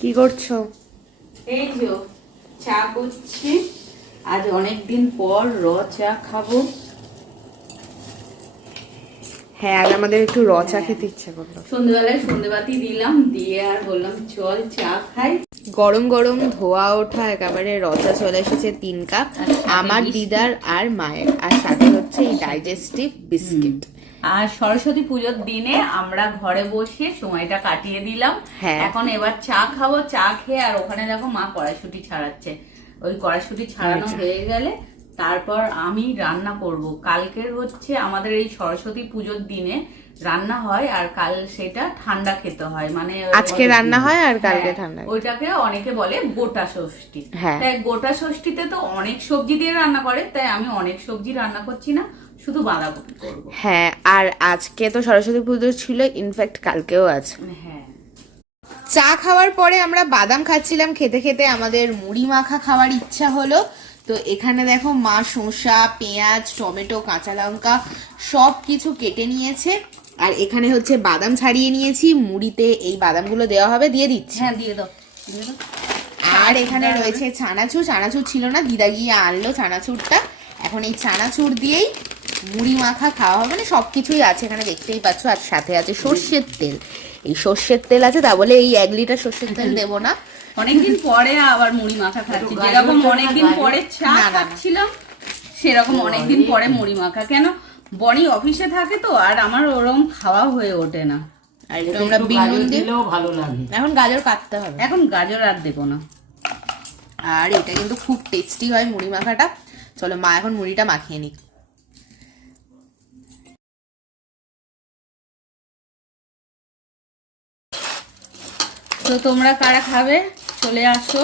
কি করছো? এই যে চা করছি, আজ অনেকদিন পর চা খাবো। হ্যাঁ, আজ আমাদের একটু চা খেতে ইচ্ছা করলো। সন্ধ্যেবেলায় সন্ধ্যেবাতি দিলাম, দিয়ে আর বললাম চল চা খাই। গরম গরম ধোয়া ওঠা একেবারে চা চলে এসেছে 3 কাপ, আমার দিদার আর মায়ের, আর সাথে হচ্ছে এই ডাইজেস্টিভ বিস্কিট। আর সরস্বতী পুজোর দিনে আমরা ঘরে বসে সময়টা কাটিয়ে দিলাম। হ্যাঁ, এখন এবার চা খাবো, চা খেয়ে আর ওখানে দেখো মা কড়াইশুঁটি ছাড়াচ্ছে। ওই কড়াইশুঁটি ছাড়ানো হয়ে গেলে তারপর আমি রান্না করব। কালকের হচ্ছে আমাদের এই সরস্বতী পুজোর দিনে রান্না হয়, আর কাল সেটা ঠান্ডা খেতে হয়, মানে আজকে রান্না হয় আর কালকে ঠান্ডা। ওইটাকে অনেকে বলে গোটা ষষ্ঠী। হ্যাঁ, তাই গোটা ষষ্ঠীতে তো অনেক সবজি দিয়ে রান্না করে, তাই আমি অনেক সবজি রান্না করছি না, শুধু বাঁধাকপি করবো। হ্যাঁ, আর আজকে তো সরস্বতী পুজো ছিল, ইনফ্যাক্ট কালকেও আছে। হ্যাঁ, চা খাওয়ার পরে আমরা বাদাম খাচ্ছিলাম, খেতে খেতে আমাদের মুড়ি মাখা খাওয়ার ইচ্ছা হলো। তো এখানে দেখো মা শসা, পেঁয়াজ, টমেটো, কাঁচা লঙ্কা সব কিছু কেটে নিয়েছে, আর এখানে হচ্ছে বাদাম ছাড়িয়ে নিয়েছি, মুড়িতে এই বাদামগুলো দেওয়া হবে, দিয়ে দিচ্ছি। হ্যাঁ দিয়ে দাও, দিয়ে দাও। আর এখানে রয়েছে চানাচুর, চানাচুর ছিল না, দিদা গিয়ে আনলো চানাচুরটা। এখন এই চানাচুর দিয়েই মুড়ি মাখা খাওয়া হবে, মানে সবকিছুই আছে এখানে দেখতেই পাচ্ছ। আর সাথে আছে সর্ষের তেল, এই সর্ষের তেল আছে, তা বলে এই 1 লিটার সর্ষের তেল দেবো না। অনেকদিন পরে আবার মুড়ি মাখা খাচ্ছি, যেরকম অনেকদিন পরে চা খাচ্ছিলাম সেরকম অনেকদিন পরে মুড়ি মাখা। কেন, বনি অফিসে থাকে তো, আর আমার ওরকম খাওয়া হয়ে ওঠে না। আর এটা আমরা বিনুন দিলেও ভালো লাগে। এখন গাজর কাটতে হবে, এখন গাজর আর দেবো না। আর এটা কিন্তু খুব টেস্টি হয় মুড়ি মাখাটা। চলো মা এখন মুড়িটা মাখিয়ে নিক। তো তোমরা কারা খাবে চলে আসো,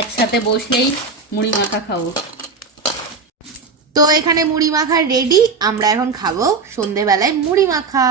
একসাথে বসেই মুড়ি মাখা খাবো। তো এখানে মুড়ি মাখা রেডি, আমরা এখন খাবো সন্ধেবেলায় মুড়ি মাখা।